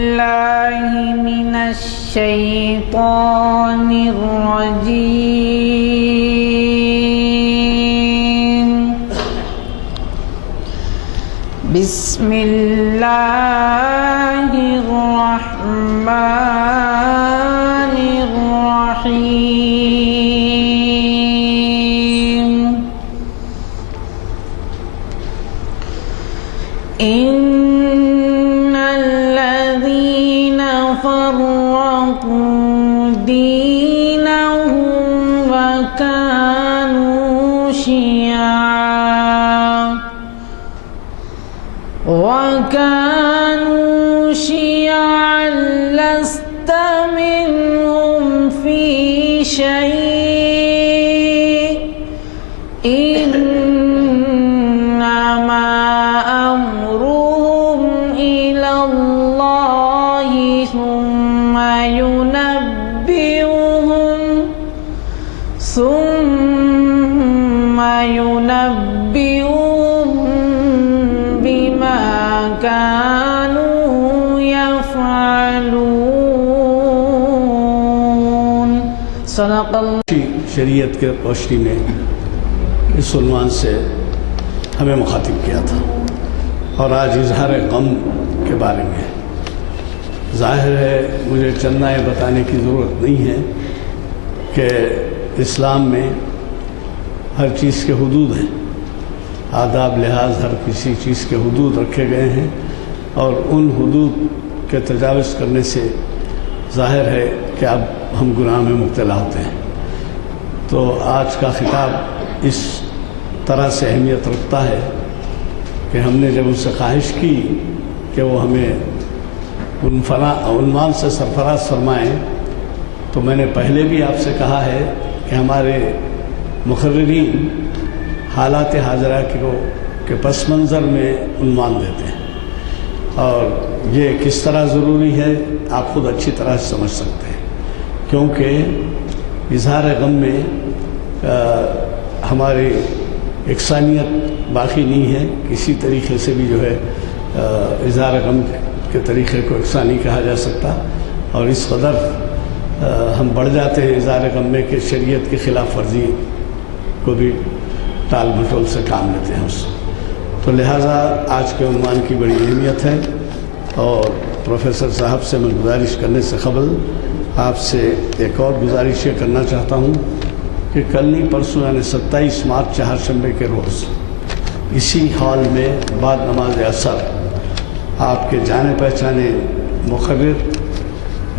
الله من الشيطان الرجيم. بسم الله الرحمن الرحيم. إن الذين فرقوا دينهم وكانوا شيعا لست منهم في شيء إنما أمرهم إلى الله ثم ينبئهم بما كانوا يفعلون. صدق اللہ. شریعت کے روشنی میں اس عنوان سے ہمیں مخاطب کیا تھا اور آج اظہار غم کے بارے میں. ظاہر ہے مجھے چند یہ بتانے کی ضرورت نہیں ہے کہ اسلام میں ہر چیز کے حدود ہیں، آداب لحاظ ہر کسی چیز کے حدود رکھے گئے ہیں اور ان حدود کے تجاوز کرنے سے ظاہر ہے کہ اب ہم گناہ میں مبتلا ہوتے ہیں. تو آج کا خطاب اس طرح سے اہمیت رکھتا ہے کہ ہم نے جب ان سے خواہش کی کہ وہ ہمیں عنوان سے سرفراز فرمائیں تو میں نے پہلے بھی آپ سے کہا ہے کہ ہمارے مقررین حالات حاضرہ کے پس منظر میں عنوان دیتے ہیں اور یہ کس طرح ضروری ہے آپ خود اچھی طرح سے سمجھ سکتے ہیں، کیونکہ اظہار غم میں ہماری یکسانیت باقی نہیں ہے. کسی طریقے سے بھی جو ہے اظہار غم کے طریقے کو یکساں نہیں کہا جا سکتا اور اس قدر ہم بڑھ جاتے ہیں اظہار غم میں کہ شریعت کی خلاف ورزی کو بھی ٹال مٹول سے کام لیتے ہیں اس. تو لہٰذا آج کے عنوان کی بڑی اہمیت ہے اور پروفیسر صاحب سے میں گزارش کرنے سے قبل آپ سے ایک اور گزارش یہ کرنا چاہتا ہوں کہ کل نہیں پرسوں یعنی 27 مارچ چہارشنبے کے روز اسی ہال میں بعد نماز عصر آپ کے جانے پہچانے مقرر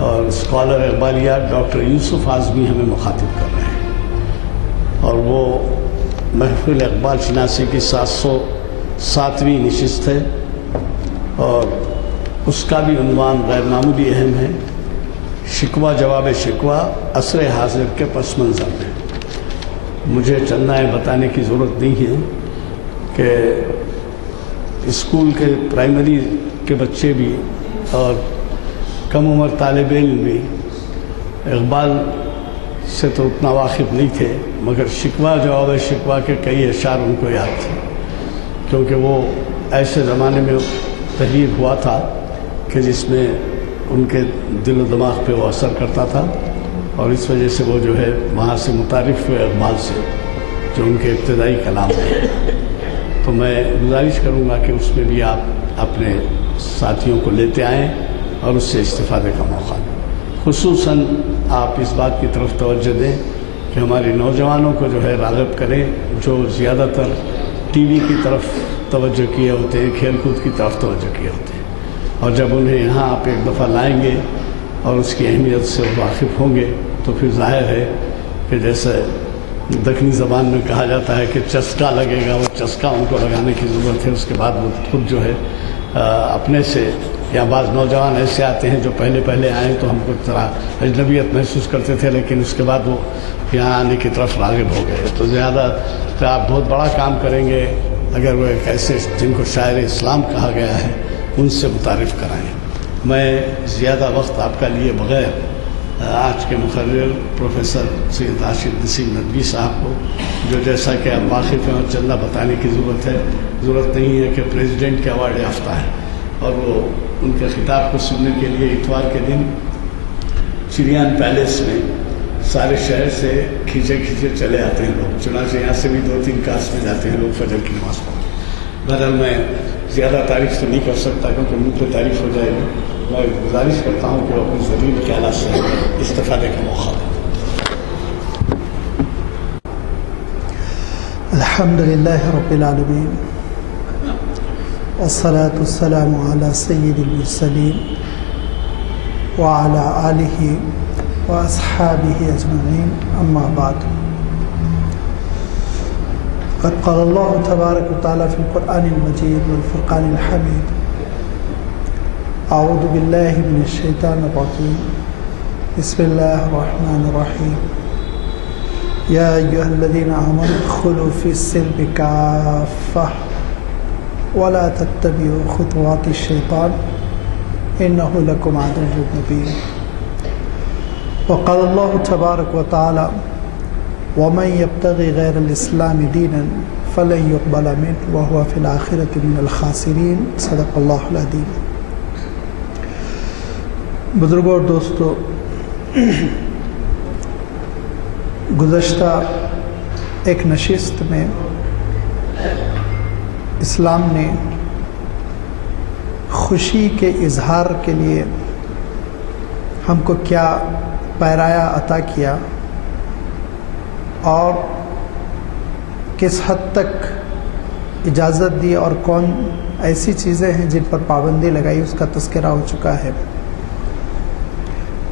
اور اسکالر اقبالیات ڈاکٹر یوسف اعظمی ہمیں مخاطب کر رہے ہیں اور وہ محفل اقبال شناسی کی 707ویں نشست ہے اور اس کا بھی عنوان غیر معمولی اہم ہے، شکوہ جواب شکوہ عصر حاضر کے پس منظر میں. مجھے چند بتانے کی ضرورت نہیں ہے کہ اسکول کے پرائمری کے بچے بھی اور کم عمر طالب علم بھی اقبال سے تو اتنا واقف نہیں تھے مگر شکوہ جواب شکوہ کے کئی اشعار ان کو یاد تھے کیونکہ وہ ایسے زمانے میں تحریر ہوا تھا کہ جس میں ان کے دل و دماغ پہ وہ اثر کرتا تھا اور اس وجہ سے وہ جو ہے وہاں سے متعارف ہوئے اقبال سے جو ان کے ابتدائی کلام ہیں. تو میں گزارش کروں گا کہ اس میں بھی آپ اپنے ساتھیوں کو لیتے آئیں اور اس سے استفادے کا موقع دیں. خصوصاً آپ اس بات کی طرف توجہ دیں کہ ہمارے نوجوانوں کو جو ہے راغب کریں جو زیادہ تر ٹی وی کی طرف توجہ کیے ہوتے ہیں، کھیل کود کی طرف توجہ کیے ہوتے ہیں اور جب انہیں یہاں آپ ایک دفعہ لائیں گے اور اس کی اہمیت سے واقف ہوں گے تو پھر ظاہر ہے کہ جیسے دکنی زبان میں کہا جاتا ہے کہ چسکا لگے گا، وہ چسکا ان کو لگانے کی ضرورت ہے. اس کے بعد وہ خود جو ہے اپنے سے یا بعض نوجوان ایسے آتے ہیں جو پہلے آئیں تو ہم کو طرح اجنبیت محسوس کرتے تھے لیکن اس کے بعد وہ یہاں آنے کی طرف راغب ہو گئے. تو زیادہ آپ بہت بڑا کام کریں گے اگر وہ ایک ایسے جن کو شاعر اسلام کہا گیا ہے ان سے متعارف کرائیں. میں زیادہ وقت آپ کا لیے بغیر آج کے مقرر پروفیسر سید راشد نسیم ندوی صاحب کو، جو جیسا کہ آپ واقف ہیں اور چندہ بتانے کی ضرورت نہیں ہے کہ پریزیڈنٹ کے ایوارڈ یافتہ ہے اور وہ ان کے خطاب کو سننے کے لیے اتوار کے دن چریان پیلیس میں سارے شہر سے کھینچے چلے آتے ہیں لوگ. چنانچہ یہاں سے بھی 2-3 کاس میں جاتے ہیں لوگ فجر کی نماز پڑھنے. بہرحال میں زیادہ تعریف تو نہیں کر سکتا کیونکہ منہ پہ تعریف ہو جائے گی. میں گزارش کرتا ہوں کہ وہ اپنی ضروری خیالات سے استفادے کا موقع دیں. الحمدللہ رب العالمین والصلاة والسلام علی سید المرسلین وعلی آلہ واصحابہ اجمعین. اما بعد قد قال اللہ تبارک وتعالی فی القرآن المجید والفرقان الحمید اعوذ باللہ من الشیطان الرجیم بسم اللہ الرحمن الرحیم یا ایہا الذین آمنوا ادخلوا فی السلم کافہ ولا تتبعوا خطوات الشیطان انہ لکم عدو مبین. وقال اللہ تبارک وتعالی ومن یبتغی غیر الاسلام دینا فلن یقبل منہ وہو فی الآخرۃ من الخاسرین. صدق اللہ العظیم. بزرگوں اور دوستو، گزشتہ ایک نشست میں اسلام نے خوشی کے اظہار کے لیے ہم کو کیا پیرایا عطا کیا اور کس حد تک اجازت دی اور کون ایسی چیزیں ہیں جن پر پابندی لگائی، اس کا تذکرہ ہو چکا ہے.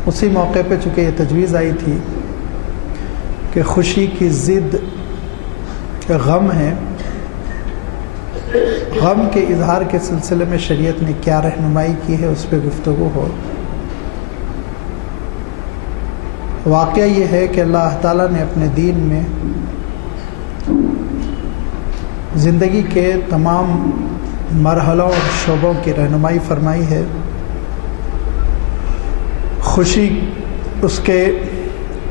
اسی موقع پہ چونکہ یہ تجویز آئی تھی کہ خوشی کی ضد غم ہے، غم کے اظہار کے سلسلے میں شریعت نے کیا رہنمائی کی ہے اس پہ گفتگو ہو. واقعہ یہ ہے کہ اللہ تعالیٰ نے اپنے دین میں زندگی کے تمام مرحلوں اور شعبوں کی رہنمائی فرمائی ہے. خوشی اس کے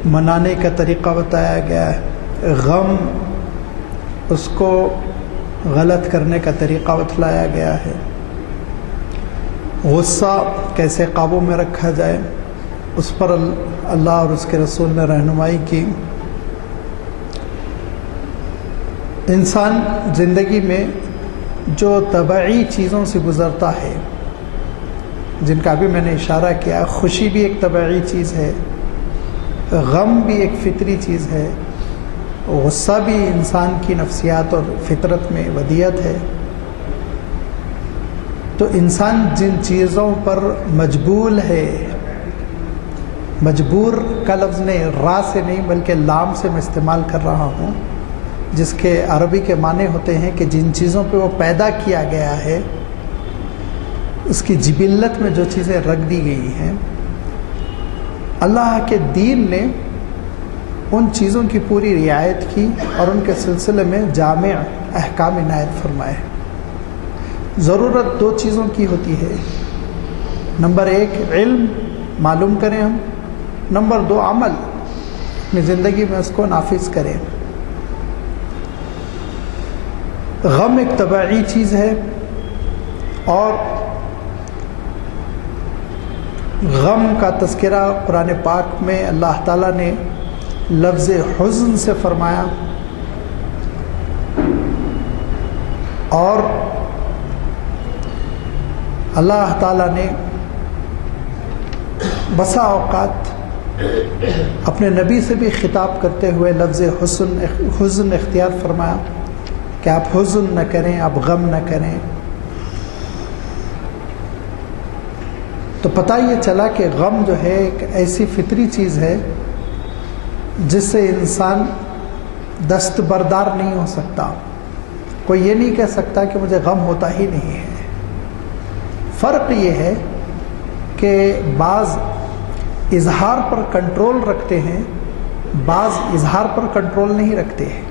منانے کا طریقہ بتایا گیا ہے، غم اس کو غلط کرنے کا طریقہ بتلایا گیا ہے، غصہ کیسے قابو میں رکھا جائے اس پر اللہ اور اس کے رسول نے رہنمائی کی. انسان زندگی میں جو طبعی چیزوں سے گزرتا ہے، جن کا بھی میں نے اشارہ کیا، خوشی بھی ایک طبعی چیز ہے، غم بھی ایک فطری چیز ہے، غصہ بھی انسان کی نفسیات اور فطرت میں ودیت ہے. تو انسان جن چیزوں پر مجبول ہے، مجبور کا لفظ نہیں، را سے نہیں بلکہ لام سے میں استعمال کر رہا ہوں، جس کے عربی کے معنی ہوتے ہیں کہ جن چیزوں پہ وہ پیدا کیا گیا ہے، اس کی جبلت میں جو چیزیں رکھ دی گئی ہیں، اللہ کے دین نے ان چیزوں کی پوری رعایت کی اور ان کے سلسلے میں جامع احکام عنایت فرمائے. ضرورت 2 چیزوں کی ہوتی ہے. نمبر 1 علم معلوم کریں ہم، نمبر 2 عمل اپنی زندگی میں اس کو نافذ کریں. غم ایک طبعی چیز ہے اور غم کا تذکرہ قرآن پاک میں اللہ تعالیٰ نے لفظ حزن سے فرمایا اور اللہ تعالیٰ نے بسا اوقات اپنے نبی سے بھی خطاب کرتے ہوئے لفظ حزن اختیار فرمایا کہ آپ حزن نہ کریں، آپ غم نہ کریں. تو پتہ یہ چلا کہ غم جو ہے ایک ایسی فطری چیز ہے جس سے انسان دستبردار نہیں ہو سکتا. کوئی یہ نہیں کہہ سکتا کہ مجھے غم ہوتا ہی نہیں ہے. فرق یہ ہے کہ بعض اظہار پر کنٹرول رکھتے ہیں، بعض اظہار پر کنٹرول نہیں رکھتے ہیں،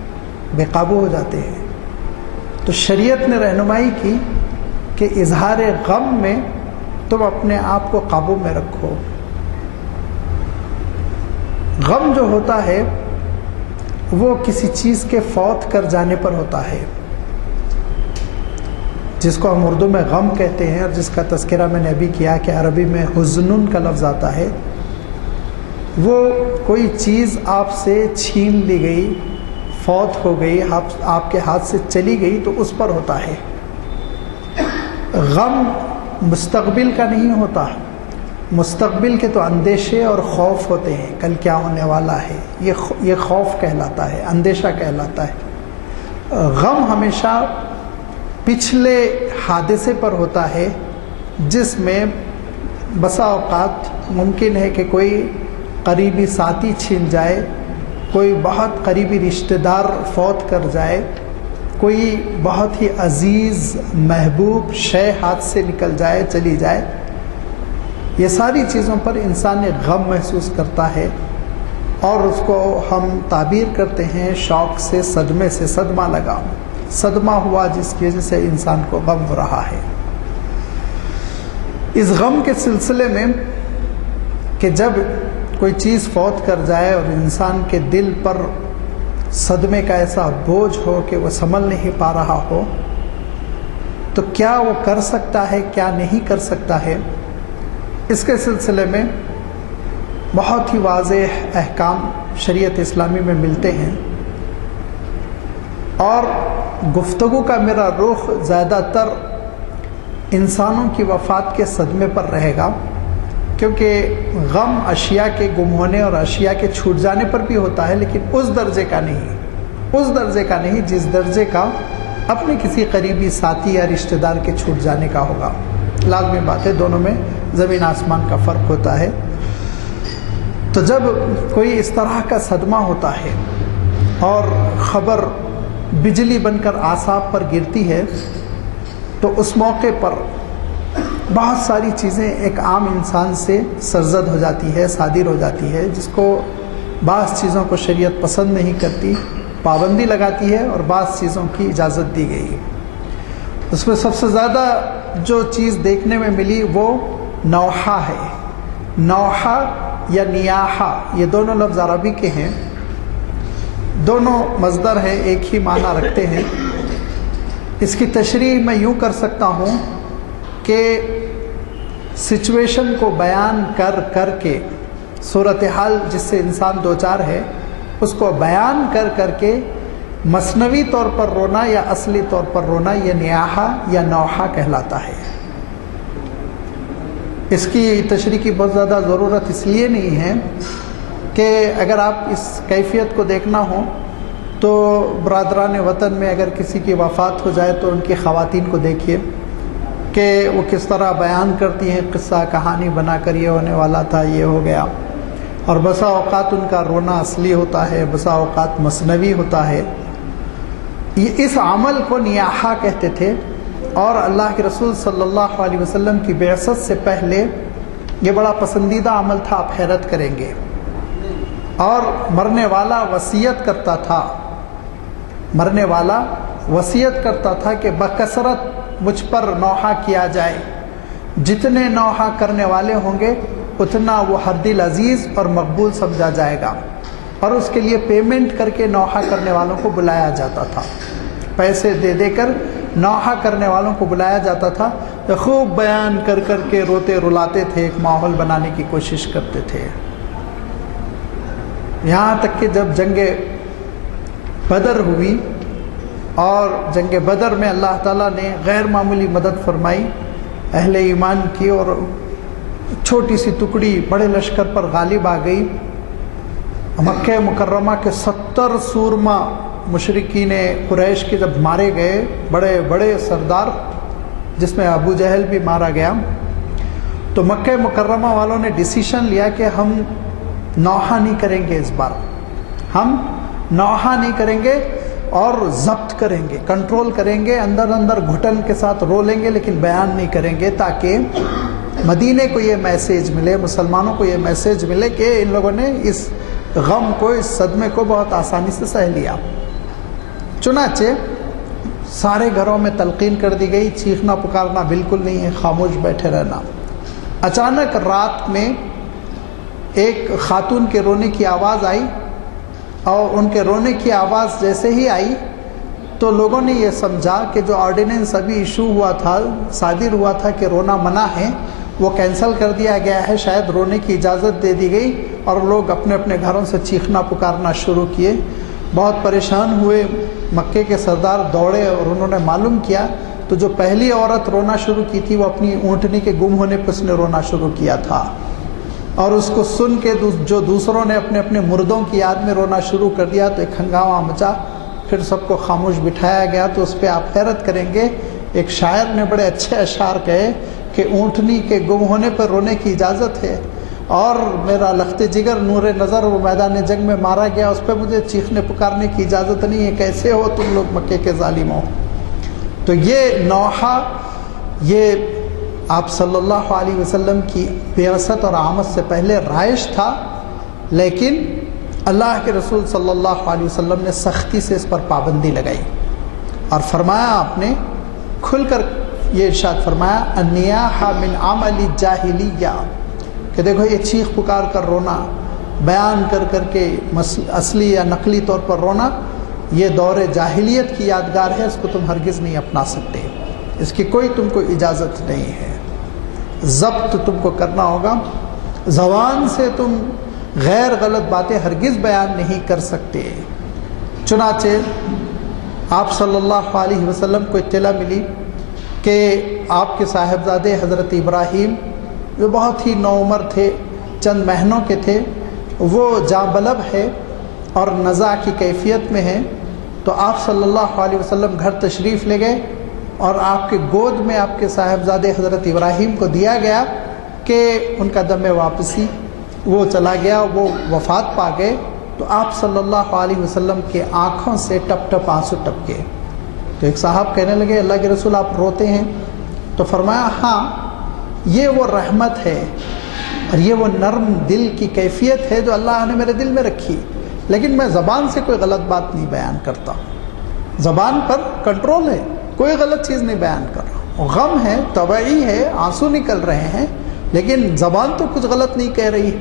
بے قابو ہو جاتے ہیں. تو شریعت نے رہنمائی کی کہ اظہار غم میں تم اپنے آپ کو قابو میں رکھو. غم جو ہوتا ہے وہ کسی چیز کے فوت کر جانے پر ہوتا ہے. جس کو ہم اردو میں غم کہتے ہیں اور جس کا تذکرہ میں نے ابھی کیا کہ عربی میں حزن کا لفظ آتا ہے، وہ کوئی چیز آپ سے چھین لی گئی، فوت ہو گئی، آپ کے ہاتھ سے چلی گئی تو اس پر ہوتا ہے۔ غم مستقبل کا نہیں ہوتا، مستقبل کے تو اندیشے اور خوف ہوتے ہیں، کل کیا ہونے والا ہے، یہ خوف کہلاتا ہے، اندیشہ کہلاتا ہے۔ غم ہمیشہ پچھلے حادثے پر ہوتا ہے، جس میں بسا اوقات ممکن ہے کہ کوئی قریبی ساتھی چھین جائے، کوئی بہت قریبی رشتہ دار فوت کر جائے، کوئی بہت ہی عزیز محبوب شے ہاتھ سے نکل جائے، چلی جائے۔ یہ ساری چیزوں پر انسان ایک غم محسوس کرتا ہے، اور اس کو ہم تعبیر کرتے ہیں شوق سے، صدمے سے، صدمہ لگا، صدمہ ہوا جس کی وجہ سے انسان کو غم ہو رہا ہے۔ اس غم کے سلسلے میں کہ جب کوئی چیز فوت کر جائے اور انسان کے دل پر صدمے کا ایسا بوجھ ہو کہ وہ سنبھل نہیں پا رہا ہو، تو کیا وہ کر سکتا ہے، کیا نہیں کر سکتا ہے، اس کے سلسلے میں بہت ہی واضح احکام شریعت اسلامی میں ملتے ہیں، اور گفتگو کا میرا رخ زیادہ تر انسانوں کی وفات کے صدمے پر رہے گا، کیونکہ غم اشیاء کے گم ہونے اور اشیاء کے چھوٹ جانے پر بھی ہوتا ہے، لیکن اس درجے کا نہیں جس درجے کا اپنے کسی قریبی ساتھی یا رشتہ دار کے چھوٹ جانے کا ہوگا۔ لازمی بات ہے، دونوں میں زمین آسمان کا فرق ہوتا ہے۔ تو جب کوئی اس طرح کا صدمہ ہوتا ہے اور خبر بجلی بن کر اعصاب پر گرتی ہے، تو اس موقع پر بہت ساری چیزیں ایک عام انسان سے سرزد ہو جاتی ہے، صادر ہو جاتی ہے، جس کو بعض چیزوں کو شریعت پسند نہیں کرتی، پابندی لگاتی ہے، اور بعض چیزوں کی اجازت دی گئی ہے۔ اس میں سب سے زیادہ جو چیز دیکھنے میں ملی وہ نوحہ ہے۔ نوحہ یا نیاحہ، یہ دونوں لفظ عربی کے ہیں، دونوں مصدر ہے، ایک ہی معنی رکھتے ہیں۔ اس کی تشریح میں یوں کر سکتا ہوں کہ سچویشن کو بیان کر کے، صورتحال جس سے انسان دوچار ہے اس کو بیان کر کے مصنوی طور پر رونا یا اصلی طور پر رونا، یہ نیاحہ یا نوحہ کہلاتا ہے۔ اس کی تشریح کی بہت زیادہ ضرورت اس لیے نہیں ہے کہ اگر آپ اس کیفیت کو دیکھنا ہو تو برادران وطن میں اگر کسی کی وفات ہو جائے تو ان کی خواتین کو دیکھیے کہ وہ کس طرح بیان کرتی ہیں، قصہ کہانی بنا کر یہ ہونے والا تھا، یہ ہو گیا، اور بسا اوقات ان کا رونا اصلی ہوتا ہے، بسا اوقات مصنوی ہوتا ہے۔ اس عمل کو نیاحہ کہتے تھے، اور اللہ کے رسول صلی اللہ علیہ وسلم کی بعثت سے پہلے یہ بڑا پسندیدہ عمل تھا، آپ حیرت کریں گے۔ اور مرنے والا وصیت کرتا تھا کہ بکثرت مجھ پر نوحہ کیا جائے، جتنے نوحہ کرنے والے ہوں گے اتنا وہ ہر دل عزیز اور مقبول سمجھا جائے گا، اور اس کے لیے پیمنٹ کر کے نوحہ کرنے والوں کو بلایا جاتا تھا، پیسے دے کر نوحہ کرنے والوں کو بلایا جاتا تھا، خوب بیان کر کے روتے رلاتے تھے، ایک ماحول بنانے کی کوشش کرتے تھے۔ یہاں تک کہ جب جنگ بدر ہوئی، اور جنگ بدر میں اللہ تعالیٰ نے غیر معمولی مدد فرمائی اہل ایمان کی، اور چھوٹی سی ٹکڑی بڑے لشکر پر غالب آ گئی۔ مکہ مکرمہ کے 70 سورما مشرکین قریش کے جب مارے گئے، بڑے بڑے سردار، جس میں ابو جہل بھی مارا گیا، تو مکہ مکرمہ والوں نے ڈیسیشن لیا کہ ہم نوحہ نہیں کریں گے، اس بار ہم نوحہ نہیں کریں گے اور ضبط کریں گے، کنٹرول کریں گے، اندر گھٹن کے ساتھ رو لیں گے لیکن بیان نہیں کریں گے، تاکہ مدینے کو یہ میسیج ملے، مسلمانوں کو یہ میسیج ملے کہ ان لوگوں نے اس غم کو، اس صدمے کو بہت آسانی سے سہ لیا۔ چنانچہ سارے گھروں میں تلقین کر دی گئی، چیخنا پکارنا بالکل نہیں ہے، خاموش بیٹھے رہنا۔ اچانک رات میں ایک خاتون کے رونے کی آواز آئی، اور ان کے رونے کی آواز جیسے ہی آئی تو لوگوں نے یہ سمجھا کہ جو آرڈیننس ابھی ایشو ہوا تھا، صادر ہوا تھا کہ رونا منع ہے، وہ کینسل کر دیا گیا ہے، شاید رونے کی اجازت دے دی گئی، اور لوگ اپنے اپنے گھروں سے چیخنا پکارنا شروع کیے۔ بہت پریشان ہوئے، مکے کے سردار دوڑے اور انہوں نے معلوم کیا تو جو پہلی عورت رونا شروع کی تھی وہ اپنی اونٹنی کے گم ہونے پر اس نے رونا شروع کیا تھا، اور اس کو سن کے جو دوسروں نے اپنے اپنے مردوں کی یاد میں رونا شروع کر دیا تو ایک ہنگامہ مچا، پھر سب کو خاموش بٹھایا گیا۔ تو اس پہ آپ حیرت کریں گے، ایک شاعر نے بڑے اچھے اشعار کہے کہ اونٹنی کے گم ہونے پر رونے کی اجازت ہے، اور میرا لخت جگر نور نظر وہ میدان جنگ میں مارا گیا، اس پہ مجھے چیخنے پکارنے کی اجازت نہیں ہے، کیسے ہو تم لوگ مکے کے ظالموں۔ تو یہ نوحہ، یہ آپ صلی اللہ علیہ وسلم کی بعثت اور آمد سے پہلے رائج تھا، لیکن اللہ کے رسول صلی اللہ علیہ وسلم نے سختی سے اس پر پابندی لگائی اور فرمایا، آپ نے کھل کر یہ ارشاد فرمایا، النیاح من عمل الجاہلیہ، کہ دیکھو یہ چیخ پکار کر رونا، بیان کر کر کے اصلی یا نقلی طور پر رونا، یہ دور جاہلیت کی یادگار ہے، اس کو تم ہرگز نہیں اپنا سکتے، اس کی کوئی تم کو اجازت نہیں ہے، ضبط تم کو کرنا ہوگا، زبان سے تم غیر غلط باتیں ہرگز بیان نہیں کر سکتے۔ چنانچہ آپ صلی اللہ علیہ وسلم کو اطلاع ملی کہ آپ کے صاحبزادے حضرت ابراہیم جو بہت ہی نوعمر تھے، چند مہینوں کے تھے، وہ جاں بلب ہے اور نزع کی کیفیت میں ہے، تو آپ صلی اللہ علیہ وسلم گھر تشریف لے گئے اور آپ کے گود میں آپ کے صاحبزادے حضرت ابراہیم کو دیا گیا کہ ان کا دم واپسی، وہ چلا گیا، وہ وفات پا گئے، تو آپ صلی اللہ علیہ وسلم کے آنکھوں سے ٹپ ٹپ آنسو ٹپکے۔ تو ایک صاحب کہنے لگے، اللہ کے رسول آپ روتے ہیں؟ تو فرمایا، ہاں یہ وہ رحمت ہے اور یہ وہ نرم دل کی کیفیت ہے جو اللہ نے میرے دل میں رکھی، لیکن میں زبان سے کوئی غلط بات نہیں بیان کرتا، زبان پر کنٹرول ہے، کوئی غلط چیز نہیں بیان کر رہا، غم ہے، طبعی ہے، آنسو نکل رہے ہیں، لیکن زبان تو کچھ غلط نہیں کہہ رہی۔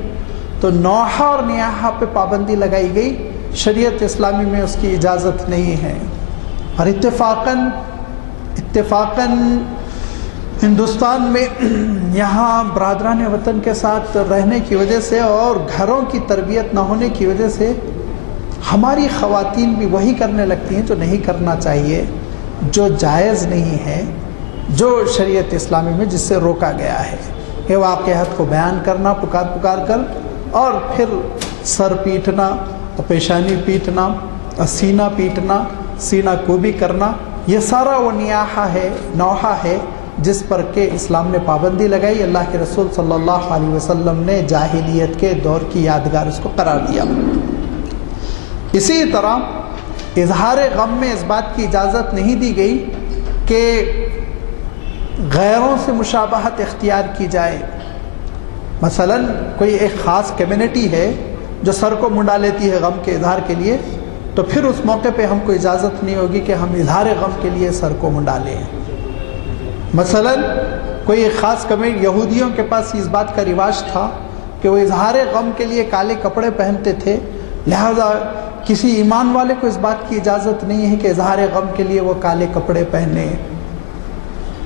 تو نوحہ اور نیاحہ پہ پابندی لگائی گئی، شریعت اسلامی میں اس کی اجازت نہیں ہے، اور اتفاقاً ہندوستان میں یہاں برادران وطن کے ساتھ رہنے کی وجہ سے اور گھروں کی تربیت نہ ہونے کی وجہ سے ہماری خواتین بھی وہی کرنے لگتی ہیں جو نہیں کرنا چاہیے، جو جائز نہیں ہے، جو شریعت اسلامی میں جس سے روکا گیا ہے۔ یہ واقعات کو بیان کرنا پکار پکار کر، اور پھر سر پیٹنا اور پیشانی پیٹنا اور سینہ پیٹنا، سینہ کوبی کرنا، یہ سارا وہ نیاحہ ہے، نوحہ ہے جس پر کہ اسلام نے پابندی لگائی۔ اللہ کے رسول صلی اللہ علیہ وسلم نے جاہلیت کے دور کی یادگار اس کو قرار دیا۔ اسی طرح اظہار غم میں اس بات کی اجازت نہیں دی گئی کہ غیروں سے مشابہت اختیار کی جائے۔ مثلا کوئی ایک خاص کمیونٹی ہے جو سر کو منڈا لیتی ہے غم کے اظہار کے لیے، تو پھر اس موقع پہ ہم کو اجازت نہیں ہوگی کہ ہم اظہار غم کے لیے سر کو منڈا لیں۔ مثلا کوئی ایک خاص کمیونٹی، یہودیوں کے پاس اس بات کا رواج تھا کہ وہ اظہار غم کے لیے کالے کپڑے پہنتے تھے، لہذا کسی ایمان والے کو اس بات کی اجازت نہیں ہے کہ اظہار غم کے لیے وہ کالے کپڑے پہنے،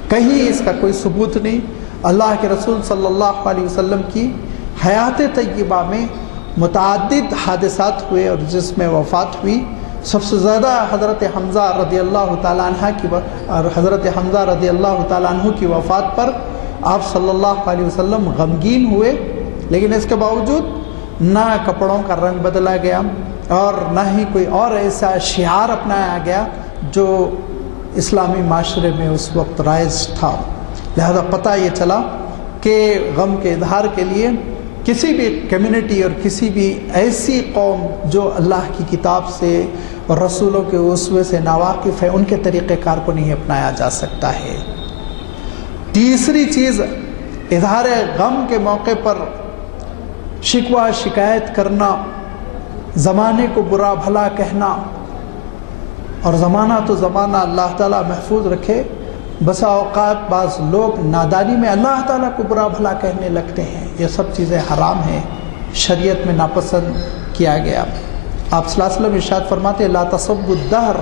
کہیں اس کا کوئی ثبوت نہیں۔ اللہ کے رسول صلی اللہ علیہ وسلم کی حیات طیبہ میں متعدد حادثات ہوئے اور جس میں وفات ہوئی، سب سے زیادہ حضرت حمزہ رضی اللہ تعالیٰ عنہ کی وفات پر آپ صلی اللہ علیہ وسلم غمگین ہوئے، لیکن اس کے باوجود نہ کپڑوں کا رنگ بدلا گیا اور نہ ہی کوئی اور ایسا شعار اپنایا گیا جو اسلامی معاشرے میں اس وقت رائج تھا۔ لہذا پتہ یہ چلا کہ غم کے اظہار کے لیے کسی بھی کمیونٹی اور کسی بھی ایسی قوم جو اللہ کی کتاب سے اور رسولوں کے اسوے سے ناواقف ہے، ان کے طریقہ کار کو نہیں اپنایا جا سکتا ہے۔ تیسری چیز، اظہار غم کے موقع پر شکوہ شکایت کرنا، زمانے کو برا بھلا کہنا، اور زمانہ تو زمانہ اللہ تعالیٰ محفوظ رکھے، بسا اوقات بعض لوگ نادانی میں اللہ تعالیٰ کو برا بھلا کہنے لگتے ہیں، یہ سب چیزیں حرام ہیں، شریعت میں ناپسند کیا گیا۔ آپ صلی اللہ علیہ وسلم ارشاد فرماتے لا تسبوا الدہر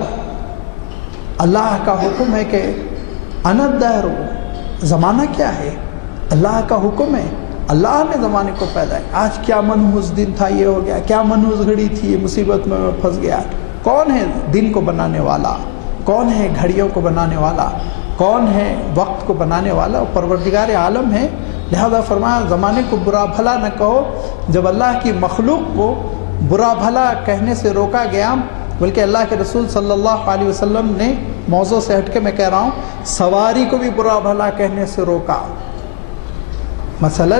اللہ کا حکم ہے کہ انت دہر، زمانہ کیا ہے؟ اللہ کا حکم ہے، اللہ نے زمانے کو پیدا ہے۔ آج کیا منحوس دن تھا، یہ ہو گیا، کیا منحوس گھڑی تھی، یہ مصیبت میں پھنس گیا۔ کون ہے دن کو بنانے والا؟ کون ہے گھڑیوں کو بنانے والا؟ کون ہے وقت کو بنانے والا؟ پروردگار عالم ہے۔ لہذا فرمایا زمانے کو برا بھلا نہ کہو۔ جب اللہ کی مخلوق کو برا بھلا کہنے سے روکا گیا، بلکہ اللہ کے رسول صلی اللہ علیہ وسلم نے، موضوع سے ہٹ کے میں کہہ رہا ہوں، سواری کو بھی برا بھلا کہنے سے روکا۔ مثلا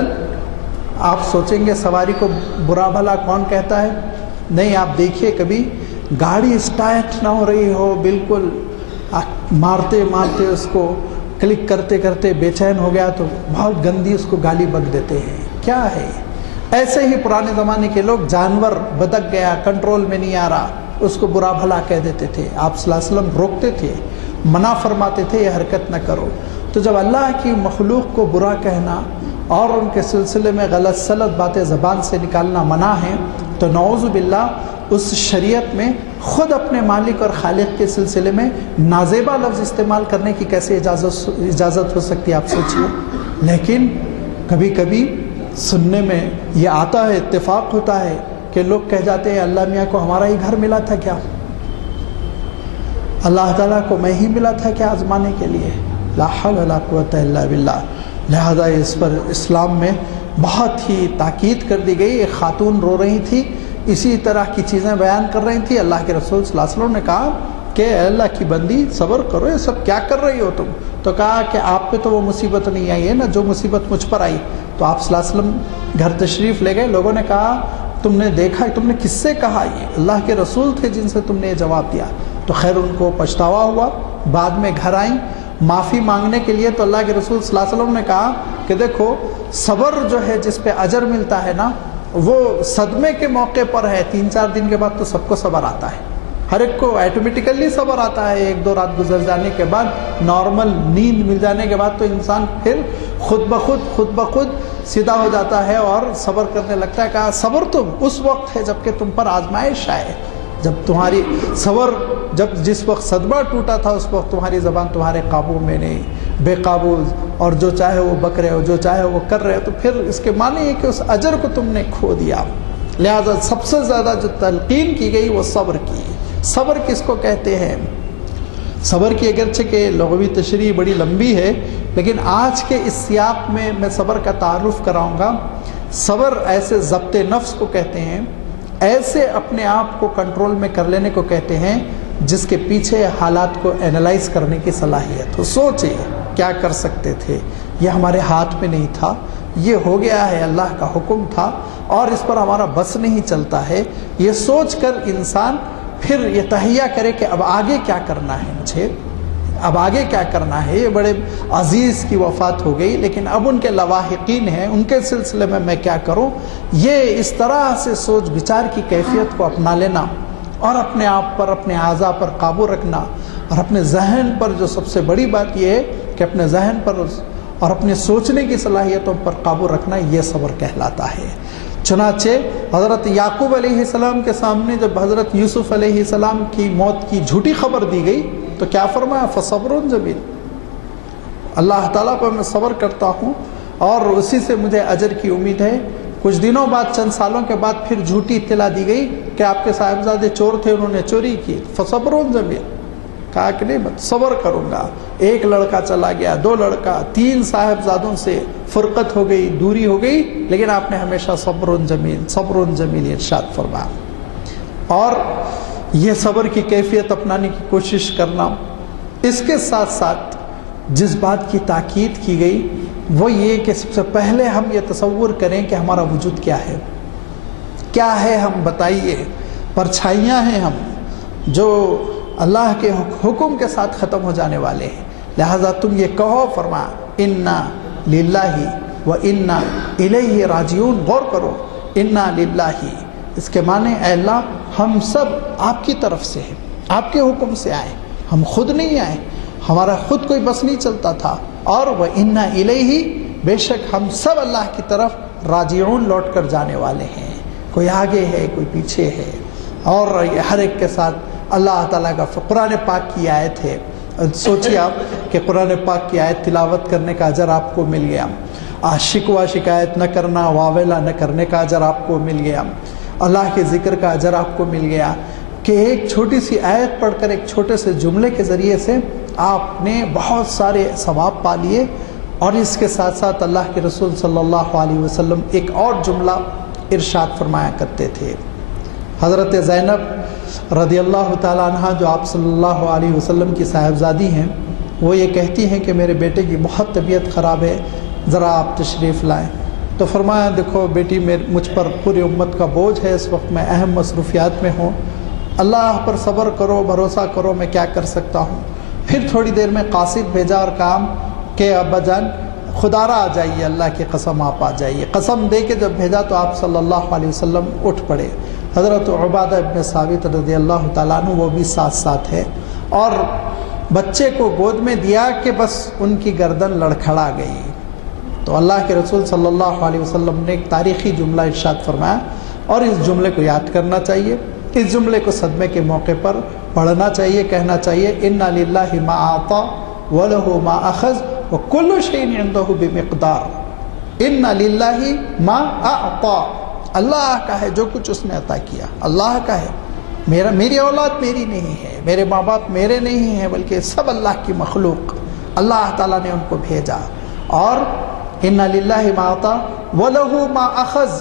آپ سوچیں گے سواری کو برا بھلا کون کہتا ہے؟ نہیں، آپ دیکھیے کبھی گاڑی اسٹارٹ نہ ہو رہی ہو، بالکل مارتے مارتے اس کو کلک کرتے کرتے بے چین ہو گیا تو بہت گندی اس کو گالی بک دیتے ہیں۔ کیا ہے؟ ایسے ہی پرانے زمانے کے لوگ جانور بدک گیا، کنٹرول میں نہیں آ رہا، اس کو برا بھلا کہہ دیتے تھے۔ آپ صلی اللہ علیہ وسلم روکتے تھے، منع فرماتے تھے، یہ حرکت نہ کرو۔ تو جب اللہ کی مخلوق کو برا کہنا اور ان کے سلسلے میں غلط سلط باتیں زبان سے نکالنا منع ہے، تو نعوذ باللہ اس شریعت میں خود اپنے مالک اور خالق کے سلسلے میں نازیبا لفظ استعمال کرنے کی کیسے اجازت ہو سکتی ہے، آپ سوچیے۔ لیکن کبھی کبھی سننے میں یہ آتا ہے، اتفاق ہوتا ہے کہ لوگ کہہ جاتے ہیں اللہ میاں کو ہمارا ہی گھر ملا تھا کیا؟ اللہ تعالیٰ کو میں ہی ملا تھا کیا آزمانے کے لیے؟ لا حول ولا قوت الا باللہ۔ لہذا اس پر اسلام میں بہت ہی تاکید کر دی گئی۔ ایک خاتون رو رہی تھی، اسی طرح کی چیزیں بیان کر رہی تھی۔ اللہ کے رسول صلی اللہ علیہ وسلم نے کہا کہ اے اللہ کی بندی صبر کرو، یہ سب کیا کر رہی ہو تم؟ تو کہا کہ آپ پہ تو وہ مصیبت نہیں آئی ہے نا جو مصیبت مجھ پر آئی۔ تو آپ صلی اللہ علیہ وسلم گھر تشریف لے گئے۔ لوگوں نے کہا تم نے دیکھا، تم نے کس سے کہا؟ یہ اللہ کے رسول تھے جن سے تم نے یہ جواب دیا۔ تو خیر ان کو پچھتاوا ہوا، بعد میں گھر آئیں معافی مانگنے کے لیے۔ تو اللہ کے رسول صلی اللہ علیہ وسلم نے کہا کہ دیکھو صبر جو ہے جس پہ اجر ملتا ہے نا، وہ صدمے کے موقع پر ہے، 3-4 دن کے بعد تو سب کو صبر آتا ہے، ہر ایک کو ایٹومیٹیکلی صبر آتا ہے۔ 1-2 رات گزر جانے کے بعد، نارمل نیند مل جانے کے بعد تو انسان پھر خود بخود سیدھا ہو جاتا ہے اور صبر کرنے لگتا ہے۔ کہا صبر تو اس وقت ہے جب کہ تم پر آزمائش آئے، جب تمہاری صبر، جب جس وقت صدمہ ٹوٹا تھا اس وقت تمہاری زبان تمہارے قابو میں نہیں، بے قابو، اور جو چاہے وہ بک رہے ہو، جو چاہے وہ کر رہے ہو، تو پھر اس کے معنی ہے کہ اس اجر کو تم نے کھو دیا۔ لہذا سب سے زیادہ جو تلقین کی گئی وہ صبر کی۔ صبر کس کو کہتے ہیں؟ صبر کی اگرچہ کہ لغوی تشریح بڑی لمبی ہے، لیکن آج کے اس سیاق میں صبر کا تعارف کراؤں گا۔ صبر ایسے ضبط نفس کو کہتے ہیں، ایسے اپنے آپ کو کنٹرول میں کر لینے کو کہتے ہیں جس کے پیچھے حالات کو اینالائز کرنے کی صلاحیت ہو۔ سوچے کیا کر سکتے تھے، یہ ہمارے ہاتھ میں نہیں تھا، یہ ہو گیا ہے، اللہ کا حکم تھا اور اس پر ہمارا بس نہیں چلتا ہے۔ یہ سوچ کر انسان پھر یہ تہیہ کرے کہ اب آگے کیا کرنا ہے، مجھے اب آگے کیا کرنا ہے۔ یہ بڑے عزیز کی وفات ہو گئی، لیکن اب ان کے لواحقین ہیں، ان کے سلسلے میں کیا کروں۔ یہ اس طرح سے سوچ بچار کی کیفیت کو اپنا لینا اور اپنے آپ پر، اپنے اعضاء پر قابو رکھنا، اور اپنے ذہن پر جو سب سے بڑی بات یہ ہے کہ اپنے ذہن پر اور اپنے سوچنے کی صلاحیتوں پر قابو رکھنا، یہ صبر کہلاتا ہے۔ چنانچہ حضرت یعقوب علیہ السلام کے سامنے جب حضرت یوسف علیہ السلام کی موت کی جھوٹی خبر دی گئی تو کیا فرمایا؟ فصبر جمیل، اللہ تعالیٰ پر میں صبر کرتا ہوں اور اسی سے مجھے اجر کی امید ہے۔ کچھ دنوں بعد، چند سالوں کے بعد پھر جھوٹی اطلاع دی گئی کہ آپ کے صاحبزادے چور تھے، انہوں نے چوری کی۔ فصبر جمیل، کہا کہ نہیں میں صبر کروں گا۔ ایک لڑکا چلا گیا، 2 لڑکا، 3 صاحبزادوں سے فرقت ہو گئی، دوری ہو گئی، لیکن آپ نے ہمیشہ صبر جمیل ارشاد فرمایا۔ اور یہ صبر کی کیفیت اپنانے کی کوشش کرنا۔ اس کے ساتھ ساتھ جس بات کی تاکید کی گئی وہ یہ کہ سب سے پہلے ہم یہ تصور کریں کہ ہمارا وجود کیا ہے ہم بتائیے۔ پرچھائیاں ہیں ہم جو اللہ کے حکم کے ساتھ ختم ہو جانے والے ہیں۔ لہذا تم یہ کہو، فرما انا للہ و انا الیہ راجعون۔ غور کرو، انا للہ، اس کے معنی اے اللہ ہم سب آپ کی طرف سے ہیں، آپ کے حکم سے آئے، ہم خود نہیں آئے، ہمارا خود کوئی بس نہیں چلتا تھا۔ اور وہ انا الیہ، بے شک ہم سب اللہ کی طرف راجعون، لوٹ کر جانے والے ہیں۔ کوئی آگے ہے، کوئی پیچھے ہے، اور ہر ایک کے ساتھ اللہ تعالیٰ کا قرآن پاک کی آیت ہے، سوچیے آپ کہ قرآن پاک کی آیت تلاوت کرنے کا اجر آپ کو مل گیا، شکوہ شکایت نہ کرنا، واویلا نہ کرنے کا اجر آپ کو مل گیا، اللہ کے ذکر کا اجر آپ کو مل گیا کہ ایک چھوٹی سی آیت پڑھ کر ایک چھوٹے سے جملے کے ذریعے سے آپ نے بہت سارے ثواب پا لیے۔ اور اس کے ساتھ ساتھ اللہ کے رسول صلی اللہ علیہ وسلم ایک اور جملہ ارشاد فرمایا کرتے تھے۔ حضرت زینب رضی اللہ تعالیٰ عنہ جو آپ صلی اللہ علیہ وسلم کی صاحبزادی ہیں، وہ یہ کہتی ہیں کہ میرے بیٹے کی بہت طبیعت خراب ہے، ذرا آپ تشریف لائیں۔ تو فرمایا دیکھو بیٹی، مجھ پر پوری امت کا بوجھ ہے، اس وقت میں اہم مصروفیات میں ہوں، اللہ پر صبر کرو، بھروسہ کرو، میں کیا کر سکتا ہوں۔ پھر تھوڑی دیر میں قاصد بھیجا اور کام کہ ابا جان خدارہ آ جائیے، اللہ کی قسم آپ آ جائیے۔ قسم دے کے جب بھیجا تو آپ صلی اللہ علیہ وسلم اٹھ پڑے۔ حضرت عبادہ ابن ثابت رضی اللہ تعالیٰ عنہ وہ بھی ساتھ ہے، اور بچے کو گود میں دیا کہ بس ان کی گردن لڑکھڑا گئی۔ تو اللہ کے رسول صلی اللہ علیہ وسلم نے ایک تاریخی جملہ ارشاد فرمایا، اور اس جملے کو یاد کرنا چاہیے، اس جملے کو صدمے کے موقع پر پڑھنا چاہیے، کہنا چاہیے اِنَّ لِلَّهِ مَا أَعْطَى وَلَهُ مَا أَخَذَ وَكُلُّ شَيْءٍ عِنْدَهُ بِمِقْدَارٍ۔ اِنَّ لِلَّهِ مَا أَعْطَى، اللہ کا ہے جو کچھ اس نے عطا کیا، اللہ کا ہے، میری اولاد میری نہیں ہے، میرے ماں باپ میرے نہیں ہیں، بلکہ سب اللہ کی مخلوق، اللہ تعالیٰ نے ان کو بھیجا۔ اور اِنَّ لِلَّهِ مَا أَعْطَى وَلَهُ مَا أَخَذَ،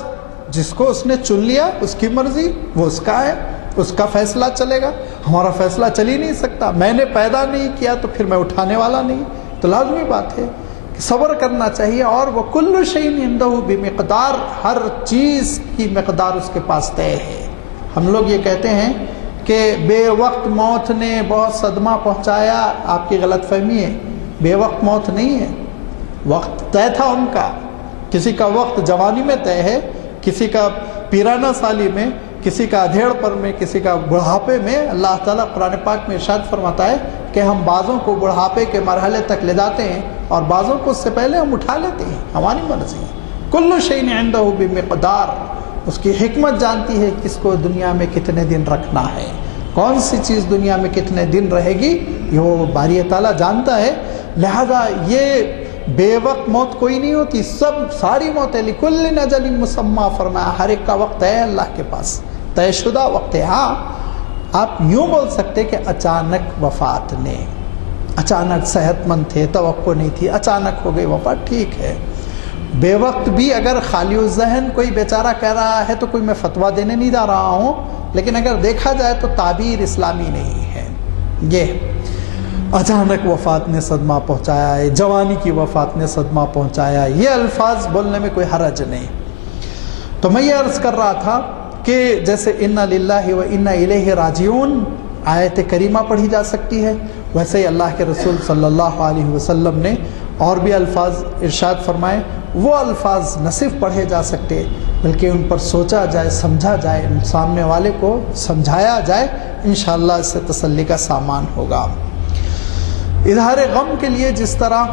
جس کو اس نے چن لیا اس کی مرضی، وہ اس کا ہے، اس کا فیصلہ چلے گا، ہمارا فیصلہ چل ہی نہیں سکتا۔ میں نے پیدا نہیں کیا تو پھر میں اٹھانے والا نہیں، تو لازمی بات ہے کہ صبر کرنا چاہیے۔ اور وہ کل شیء عندہ بمقدار، ہر چیز کی مقدار اس کے پاس طے ہے۔ ہم لوگ یہ کہتے ہیں کہ بے وقت موت نے بہت صدمہ پہنچایا، آپ کی غلط فہمی ہے، بے وقت موت نہیں ہے، وقت طے تھا ان کا۔ کسی کا وقت جوانی میں طے ہے، کسی کا پیرانہ سالی میں، کسی کا ادھیڑ پر میں، کسی کا بڑھاپے میں۔ اللہ تعالیٰ قرآن پاک میں ارشاد فرماتا ہے کہ ہم بعضوں کو بڑھاپے کے مرحلے تک لے جاتے ہیں اور بعضوں کو اس سے پہلے ہم اٹھا لیتے ہیں، ہماری مرضی ہے۔ کل شیء عندہ بمقدار، اس کی حکمت جانتی ہے کس کو دنیا میں کتنے دن رکھنا ہے، کون سی چیز دنیا میں کتنے دن رہے گی، یہ وہ باری تعالیٰ جانتا ہے۔ لہذا یہ بے وقت موت کوئی نہیں ہوتی، ساری موتیں لکل اجل مسمى، فرمایا ہر ایک کا وقت ہے اللہ کے پاس، طے شدہ وقت ہے۔ ہاں آپ یوں بول سکتے کہ اچانک وفات نے، اچانک صحت مند تھے، توقع نہیں تھی، اچانک ہو گئی وفات، ٹھیک ہے۔ بے وقت بھی اگر خالی الذہن کوئی بیچارہ کہہ رہا ہے تو کوئی میں فتویٰ دینے نہیں جا رہا ہوں، لیکن اگر دیکھا جائے تو تعبیر اسلامی نہیں ہے۔ یہ اچانک وفات نے صدمہ پہنچایا ہے، جوانی کی وفات نے صدمہ پہنچایا، یہ الفاظ بولنے میں کوئی حرج نہیں۔ تو میں یہ عرض کر رہا تھا کہ جیسے اِنَّ لِلَّهِ وَإِنَّ إِلَيْهِ راجعون آیت کریمہ پڑھی جا سکتی ہے، ویسے ہی اللہ کے رسول صلی اللہ علیہ وسلم نے اور بھی الفاظ ارشاد فرمائے، وہ الفاظ نہ صرف پڑھے جا سکتے بلکہ ان پر سوچا جائے، سمجھا جائے، سامنے والے کو سمجھایا جائے، انشاءاللہ اس سے تسلی کا سامان ہوگا۔ اظہار غم کے لیے جس طرح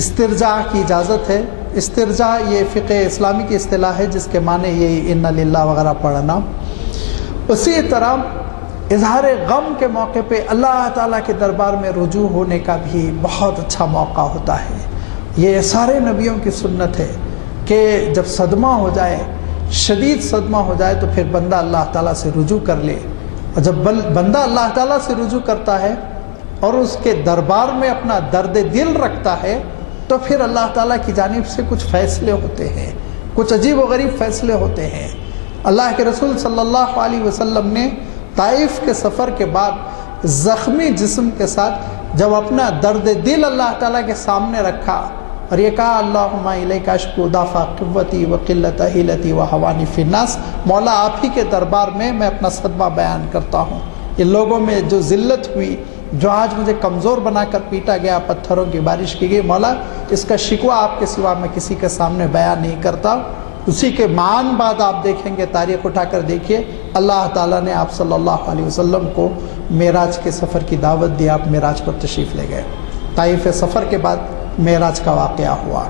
استرجاع کی اجازت ہے، استرجاع یہ فقہ اسلامی کی اصطلاح ہے جس کے معنی یہ اِنَّ لِلَّهِ وغیرہ پڑھنا، اسی طرح اظہار غم کے موقع پہ اللہ تعالیٰ کے دربار میں رجوع ہونے کا بھی بہت اچھا موقع ہوتا ہے۔ یہ سارے نبیوں کی سنت ہے کہ جب صدمہ ہو جائے، شدید صدمہ ہو جائے تو پھر بندہ اللہ تعالیٰ سے رجوع کر لے، اور جب بندہ اللہ تعالیٰ سے رجوع کرتا ہے اور اس کے دربار میں اپنا درد دل رکھتا ہے تو پھر اللہ تعالیٰ کی جانب سے کچھ فیصلے ہوتے ہیں، کچھ عجیب و غریب فیصلے ہوتے ہیں۔ اللہ کے رسول صلی اللہ علیہ وسلم نے طائف کے سفر کے بعد زخمی جسم کے ساتھ جب اپنا درد دل اللہ تعالیٰ کے سامنے رکھا اور یہ کہا اللہم الیک اشکو ضعف قوتی وقلت حیلتی وہوانی فی الناس، مولا آپ ہی کے دربار میں اپنا صدمہ بیان کرتا ہوں، یہ لوگوں میں جو ذلت ہوئی، جو آج مجھے کمزور بنا کر پیٹا گیا، پتھروں کی بارش کی گئی، مولا اس کا شکوہ آپ کے سوا میں کسی کے سامنے بیان نہیں کرتا۔ اسی کے معان بعد آپ دیکھیں گے، تاریخ اٹھا کر دیکھیے، اللہ تعالیٰ نے آپ صلی اللہ علیہ وسلم کو معراج کے سفر کی دعوت دی، آپ معراج پر تشریف لے گئے۔ طائف سفر کے بعد معراج کا واقعہ ہوا،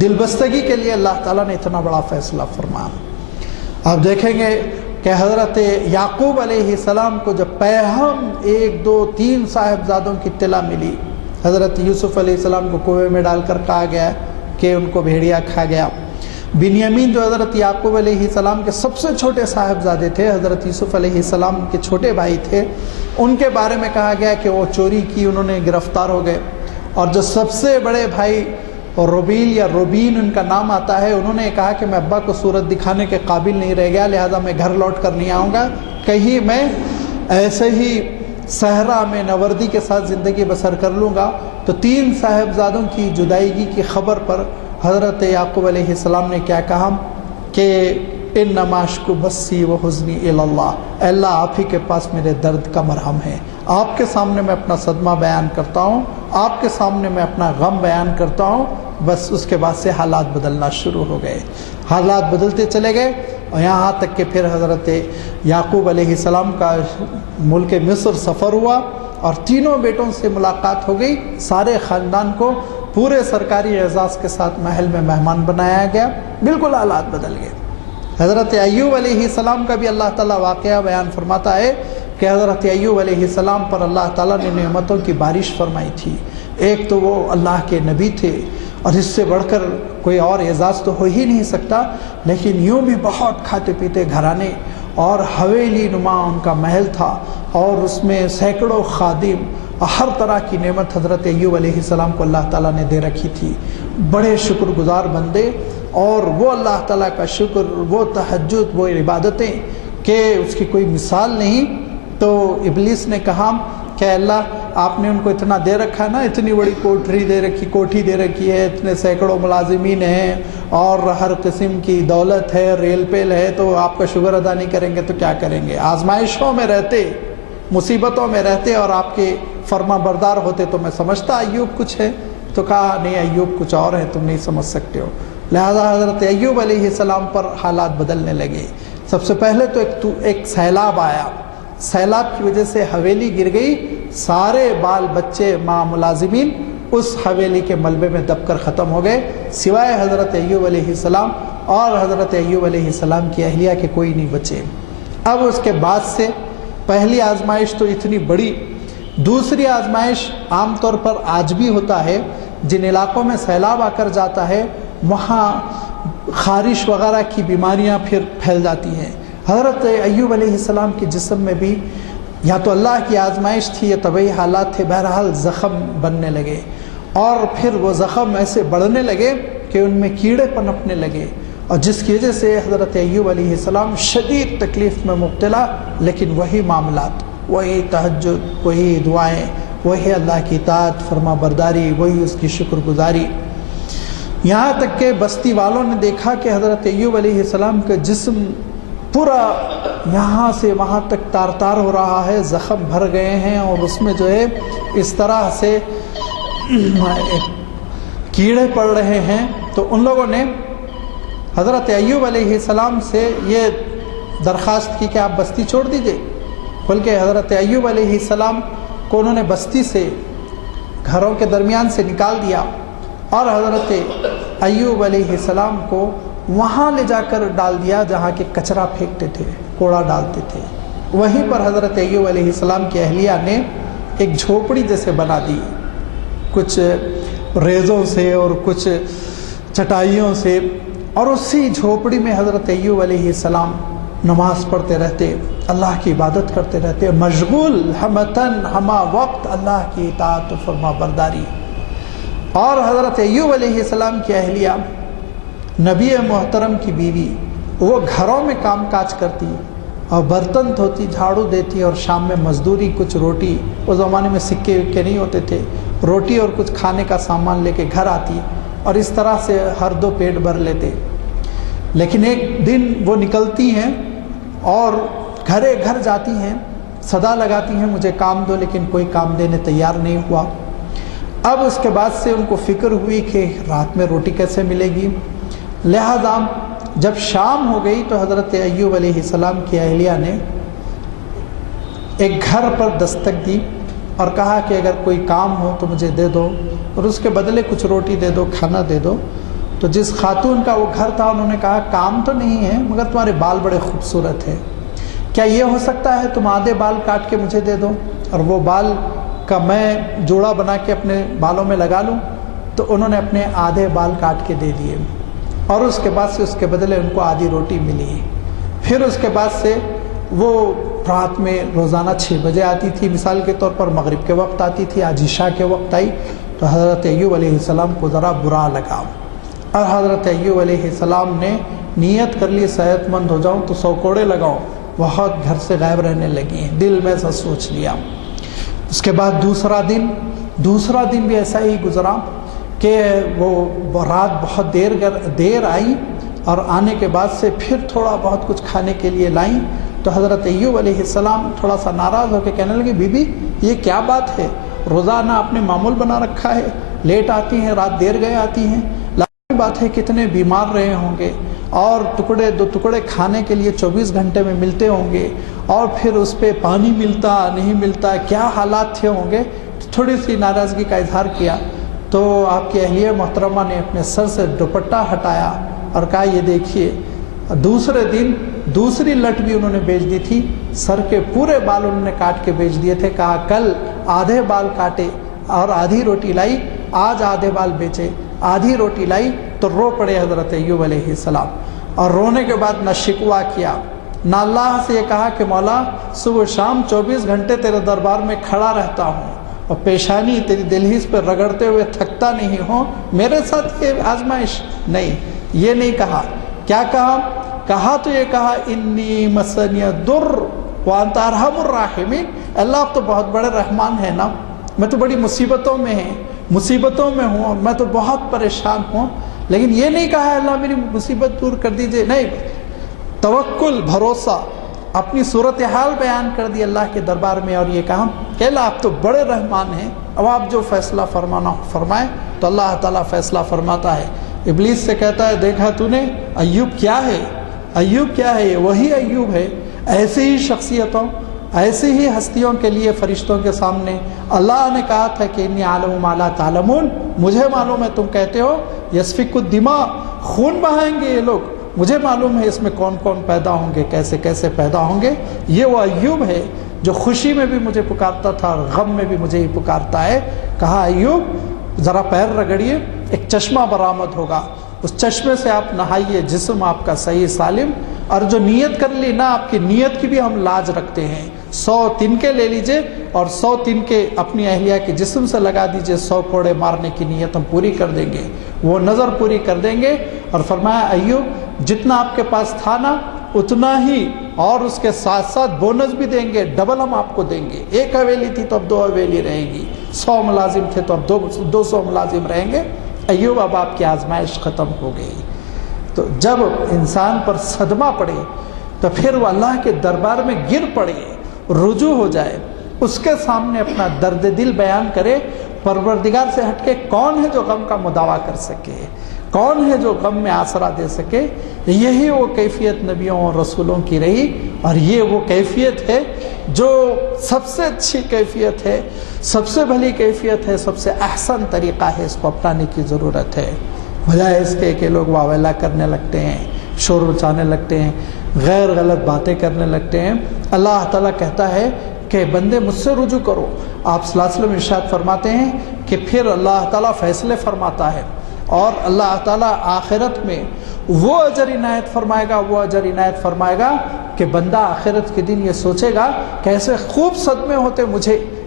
دل بستگی کے لیے اللہ تعالیٰ نے اتنا بڑا فیصلہ فرمایا۔ آپ دیکھیں گے کہ حضرت یعقوب علیہ السلام کو جب پیغام 1 2 3 صاحبزادوں کی اطلاع ملی، حضرت یوسف علیہ السلام کو کنویں میں ڈال کر کہا گیا کہ ان کو بھیڑیا کھا گیا۔ بنیامین جو حضرت یعقوب علیہ السلام کے سب سے چھوٹے صاحبزادے تھے، حضرت یوسف علیہ السلام کے چھوٹے بھائی تھے، ان کے بارے میں کہا گیا کہ وہ چوری کی، انہوں نے گرفتار ہو گئے۔ اور جو سب سے بڑے بھائی روبیل یا روبین ان کا نام آتا ہے، انہوں نے کہا کہ میں ابا کو صورت دکھانے کے قابل نہیں رہ گیا، لہذا میں گھر لوٹ کر نہیں آؤں گا، کہیں میں ایسے ہی صحرا میں نوردی کے ساتھ زندگی بسر کر لوں گا۔ تو 3 صاحبزادوں کی جدائیگی کی خبر پر حضرت یعقوب علیہ السلام نے کیا کہا کہ انما اشکو بثی و حزنی الی اللہ، اے اللہ آپ ہی کے پاس میرے درد کا مرہم ہے، آپ کے سامنے میں اپنا صدمہ بیان کرتا ہوں، آپ کے سامنے میں اپنا غم بیان کرتا ہوں۔ بس اس کے بعد سے حالات بدلنا شروع ہو گئے، حالات بدلتے چلے گئے، اور یہاں تک کہ پھر حضرت یعقوب علیہ السلام کا ملک مصر سفر ہوا اور تینوں بیٹوں سے ملاقات ہو گئی، سارے خاندان کو پورے سرکاری اعزاز کے ساتھ محل میں مہمان بنایا گیا، بالکل حالات بدل گئے۔ حضرت ایوب علیہ السلام کا بھی اللہ تعالیٰ واقعہ بیان فرماتا ہے کہ حضرت ایوب علیہ السلام پر اللہ تعالیٰ نے نعمتوں کی بارش فرمائی تھی۔ ایک تو وہ اللہ کے نبی تھے، اور اس سے بڑھ کر کوئی اور اعزاز تو ہو ہی نہیں سکتا، لیکن یوں بھی بہت کھاتے پیتے گھرانے اور حویلی نما ان کا محل تھا، اور اس میں سینکڑوں خادم، ہر طرح کی نعمت حضرت ایوب علیہ السلام کو اللہ تعالیٰ نے دے رکھی تھی۔ بڑے شکر گزار بندے، اور وہ اللہ تعالیٰ کا شکر، وہ تہجد، وہ عبادتیں کہ اس کی کوئی مثال نہیں۔ تو ابلیس نے کہا کہ اللہ آپ نے ان کو اتنا دے رکھا نا، اتنی بڑی کوٹھی دے رکھی ہے، اتنے سینکڑوں ملازمین ہیں اور ہر قسم کی دولت ہے، ریل پیل ہے، تو آپ کا شکر ادا نہیں کریں گے تو کیا کریں گے؟ آزمائشوں میں رہتے، مصیبتوں میں رہتے اور آپ کے فرما بردار ہوتے تو میں سمجھتا ایوب کچھ ہے۔ تو کہا نہیں، ایوب کچھ اور ہے، تم نہیں سمجھ سکتے ہو۔ لہذا حضرت ایوب علیہ السلام پر حالات بدلنے لگے۔ سب سے پہلے تو ایک سیلاب آیا، سیلاب کی وجہ سے حویلی گر گئی، سارے بال بچے ماں ملازمین اس حویلی کے ملبے میں دب کر ختم ہو گئے، سوائے حضرت ایوب علیہ السلام اور حضرت ایوب علیہ السلام کی اہلیہ کے کوئی نہیں بچے۔ اب اس کے بعد سے پہلی آزمائش تو اتنی بڑی، دوسری آزمائش عام طور پر آج بھی ہوتا ہے، جن علاقوں میں سیلاب آ کر جاتا ہے وہاں خارش وغیرہ کی بیماریاں پھر پھیل جاتی ہیں۔ حضرت ایوب علیہ السلام کے جسم میں بھی یا تو اللہ کی آزمائش تھی یا طبعی حالات تھے، بہرحال زخم بننے لگے، اور پھر وہ زخم ایسے بڑھنے لگے کہ ان میں کیڑے پنپنے لگے، اور جس کی وجہ سے حضرت ایوب علیہ السلام شدید تکلیف میں مبتلا، لیکن وہی معاملات، وہی تہجد، وہی دعائیں، وہی اللہ کی اطاعت فرما برداری، وہی اس کی شکر گزاری۔ یہاں تک کہ بستی والوں نے دیکھا کہ حضرت ایوب علیہ السلام کا جسم پورا یہاں سے وہاں تک تار تار ہو رہا ہے، زخم بھر گئے ہیں، اور اس میں جو ہے اس طرح سے کیڑے پڑ رہے ہیں۔ تو ان لوگوں نے حضرت ایوب علیہ السلام سے یہ درخواست کی کہ آپ بستی چھوڑ دیجئے، بلکہ حضرت ایوب علیہ السلام کو انہوں نے بستی سے، گھروں کے درمیان سے نکال دیا، اور حضرت ایوب علیہ السلام کو وہاں لے جا کر ڈال دیا جہاں کے کچرا پھینکتے تھے، کوڑا ڈالتے تھے۔ وہیں پر حضرت ایوب علیہ السلام کی اہلیہ نے ایک جھوپڑی جیسے بنا دی، کچھ ریزوں سے اور کچھ چٹائیوں سے، اور اسی جھوپڑی میں حضرت ایوب علیہ السلام نماز پڑھتے رہتے، اللہ کی عبادت کرتے رہتے، مشغول ہمتن ہما وقت اللہ کی اطاعت و فرما برداری۔ اور حضرت ایوب علیہ السلام کی اہلیہ نبی محترم کی بیوی، وہ گھروں میں کام کاج کرتی اور برتن دھوتی، جھاڑو دیتی، اور شام میں مزدوری، کچھ روٹی، اس زمانے میں سکے وکے نہیں ہوتے تھے، روٹی اور کچھ کھانے کا سامان لے کے گھر آتی، اور اس طرح سے ہر دو پیٹ بھر لیتے۔ لیکن ایک دن وہ نکلتی ہیں اور گھرے گھر جاتی ہیں، صدا لگاتی ہیں مجھے کام دو، لیکن کوئی کام دینے تیار نہیں ہوا۔ اب اس کے بعد سے ان کو فکر ہوئی کہ رات میں روٹی کیسے ملے گی، لہذا جب شام ہو گئی تو حضرت ایوب علیہ السلام کی اہلیہ نے ایک گھر پر دستک دی اور کہا کہ اگر کوئی کام ہو تو مجھے دے دو، اور اس کے بدلے کچھ روٹی دے دو، کھانا دے دو۔ تو جس خاتون کا وہ گھر تھا انہوں نے کہا کام تو نہیں ہے، مگر تمہارے بال بڑے خوبصورت ہیں، کیا یہ ہو سکتا ہے تم آدھے بال کاٹ کے مجھے دے دو اور وہ بال کا میں جوڑا بنا کے اپنے بالوں میں لگا لوں؟ تو انہوں نے اپنے آدھے بال کاٹ کے دے دیے، اور اس کے بعد سے اس کے بدلے ان کو آدھی روٹی ملی۔ پھر اس کے بعد سے وہ رات میں روزانہ 6 بجے آتی تھی، مثال کے طور پر مغرب کے وقت آتی تھی، آج عشاء کے وقت آئی تو حضرت ایوب علیہ السلام کو ذرا برا لگا، اور حضرت ایوب علیہ السلام نے نیت کر لی صحت مند ہو جاؤں تو 100 کوڑے لگاؤں، بہت گھر سے غائب رہنے لگی ہیں، دل میں ایسا سوچ لیا۔ اس کے بعد دوسرا دن بھی ایسا ہی گزرا کہ وہ رات بہت دیر آئی، اور آنے کے بعد سے پھر تھوڑا بہت کچھ کھانے کے لیے لائیں تو حضرت ایوب علیہ السلام تھوڑا سا ناراض ہو کے کہنے لگے بی بی یہ کیا بات ہے، روزانہ آپ نے معمول بنا رکھا ہے، لیٹ آتی ہیں، رات دیر گئے آتی ہیں، لازمی بات ہے کتنے بیمار رہے ہوں گے، اور دو ٹکڑے کھانے کے لیے 24 گھنٹے میں ملتے ہوں گے، اور پھر اس پہ پانی ملتا نہیں ملتا، کیا حالات تھے ہوں گے۔ تھوڑی سی ناراضگی کا اظہار کیا تو آپ کی اہلیہ محترمہ نے اپنے سر سے دوپٹہ ہٹایا اور کہا یہ دیکھیے، دوسرے دن دوسری لٹ بھی انہوں نے بیچ دی تھی، سر کے پورے بال انہوں نے کاٹ کے بیچ دیے تھے، کہا کل آدھے بال کاٹے اور آدھی روٹی لائی، آج آدھے بال بیچے آدھی روٹی لائی، تو رو پڑے حضرت ایوب علیہ السلام، اور رونے کے بعد نہ شکوہ کیا نہ اللہ سے یہ کہا کہ مولا صبح شام 24 گھنٹے تیرے دربار میں کھڑا رہتا ہوں اور پیشانی تیری دلہیز پہ رگڑتے ہوئے تھکتا نہیں ہوں، میرے ساتھ یہ آزمائش نہیں، یہ نہیں کہا۔ کیا کہا تو یہ کہا انی مسنی الضر وانت ارحم الراحمین، اللہ آپ تو بہت بڑے رحمان ہیں نا، میں تو بڑی مصیبتوں میں ہوں اور میں تو بہت پریشان ہوں، لیکن یہ نہیں کہا ہے اللہ میری مصیبت دور کر دیجئے، نہیں، توکل بھروسہ اپنی صورتحال بیان کر دی اللہ کے دربار میں، اور یہ کہا کہ اللہ آپ تو بڑے رحمان ہیں، اب آپ جو فیصلہ فرمانا فرمائیں، تو اللہ تعالیٰ فیصلہ فرماتا ہے۔ ابلیس سے کہتا ہے دیکھا تو نے ایوب کیا ہے، یہ وہی ایوب ہے، ایسے ہی شخصیتوں ایسی ہی ہستیوں کے لیے فرشتوں کے سامنے اللہ نے کہا تھا کہ انی عالم ما لا تعلمون، مجھے معلوم ہے تم کہتے ہو یسفک الدماء، خون بہائیں گے یہ لوگ، مجھے معلوم ہے اس میں کون کون پیدا ہوں گے، کیسے کیسے پیدا ہوں گے، یہ وہ ایوب ہے جو خوشی میں بھی مجھے پکارتا تھا اور غم میں بھی مجھے ہی پکارتا ہے۔ کہا ایوب ذرا پیر رگڑیے، ایک چشمہ برآمد ہوگا، اس چشمے سے آپ نہائیے، جسم آپ کا صحیح سالم، اور جو نیت کر لی نا، آپ کی نیت کی بھی ہم لاج رکھتے ہیں، 100 تنکے لے لیجئے اور 100 تنکے اپنی اہلیہ کے جسم سے لگا دیجئے، 100 کوڑے مارنے کی نیت ہم پوری کر دیں گے، وہ نظر پوری کر دیں گے۔ اور فرمایا ایوب جتنا آپ کے پاس تھا نا اتنا ہی، اور اس کے ساتھ ساتھ بونس بھی دیں گے، ڈبل ہم آپ کو دیں گے، 1 حویلی تھی تو اب 2 حویلی رہے گی، 100 ملازم تھے تو اب 200 ملازم رہیں گے۔ ایوب اب آپ کی آزمائش ختم ہو گئی۔ تو جب انسان پر صدمہ پڑے تو پھر وہ اللہ کے دربار میں گر پڑے، رجوع ہو جائے، اس کے سامنے اپنا درد دل بیان کرے، پروردگار سے ہٹ کے کون ہے جو غم کا مداوع کر سکے، کون ہے جو غم میں آسرا دے سکے۔ یہی وہ کیفیت نبیوں اور رسولوں کی رہی، اور یہ وہ کیفیت ہے جو سب سے اچھی کیفیت ہے، سب سے بھلی کیفیت ہے، سب سے احسن طریقہ ہے، اس کو اپنانے کی ضرورت ہے، بجائے اس کے کہ لوگ واویلا کرنے لگتے ہیں، شور مچانے لگتے ہیں، غیر غلط باتیں کرنے لگتے ہیں۔ اللہ تعالیٰ کہتا ہے کہ بندے مجھ سے رجوع کرو، آپ صلی اللہ علیہ وسلم ارشاد فرماتے ہیں کہ پھر اللہ تعالیٰ فیصلے فرماتا ہے، اور اللہ تعالیٰ آخرت میں وہ اجر عنایت فرمائے گا کہ بندہ آخرت کے دن یہ سوچے گا کہ ایسے خوب صدمے ہوتے،